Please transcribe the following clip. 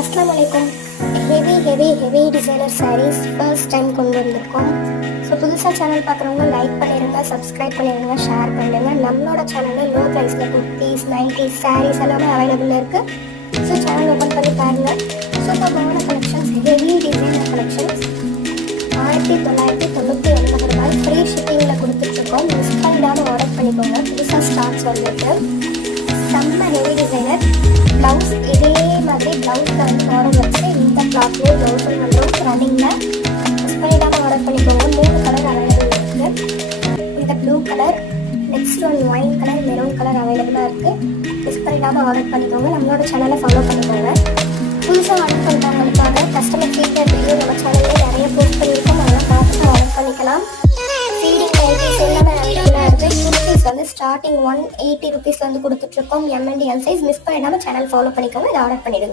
அஸ்ஸலாமு அலைக்கும். Heavy designer saris first time கொண்டு வந்திருக்கோம். ஸோ புதுசாக சேனல் பார்க்குறவங்க லைக் பண்ணிடுங்க, சப்ஸ்கிரைப் பண்ணிடுங்க, ஷேர் பண்ணிடுங்க. நம்மளோட சேனலில் லோ ப்ரைஸில் குர்த்திஸ், நைட்டிஸ், சாரீஸ் எல்லாமே அவைலபிளாக இருக்குது. ஸோ சேனல் ஓப்பன் பண்ணி பாருங்கள். சூப்பர்பான கலெக்ஷன்ஸ், ஹெவி டிசைனர் கலெக்ஷன்ஸ் 1999 ரூபாய் ஃப்ரீ ஷிப்பிங்கில் கொடுத்துட்ருக்கோம். மிஸ் பண்ணிடாமல் ஆர்டர் பண்ணிக்கோங்க. புதுசாக ஸ்டாக்ஸ் வந்துருக்கு. செம்ம ஹெவி டிசைனர் ப்ளவுஸ், இதே மாதிரி ப்ளவுஸில் வந்து ஆர்டர் வச்சு இந்த கிளாத்லேயே ப்ளவுஸும் பண்ணுறோம். ரன்னிங்கில் மிஸ் பண்ணிடாமல் ஆர்டர் பண்ணிக்கோங்க. 3 கலர் அவைலபிள் இருக்குது. இந்த blue colour, next one wine colour, maroon colour அவைலபிளாக இருக்குது. மிஸ் பண்ணிடாமல் ஆர்டர் பண்ணிக்கோங்க. நம்மளோட சேனலை ஃபாலோ பண்ணிக்கோங்க. புதுசாக ஆர்டர் பண்ணுறவங்களுக்காக கஸ்டமர் ஃபீட்பேக் வீடியோ நம்ம சேனல்லே நிறைய போஸ்ட் பண்ணியிருக்கோம். அதெல்லாம் பார்த்துட்டு ஆர்டர் பண்ணிக்கலாம். ஃபீடிங் நைட்டிஸ் எல்லாமே அவைலபிளாக இருக்குது. குர்த்திஸ் வந்து ஸ்டார்டிங் 180 ருபீஸ் வந்து கொடுத்துட்ருக்கோம். M&L size. மிஸ் பண்ணிடாமல் சேனல் ஃபாலோ பண்ணிக்கோங்க. இதை ஆர்டர் பண்ணிடுங்க.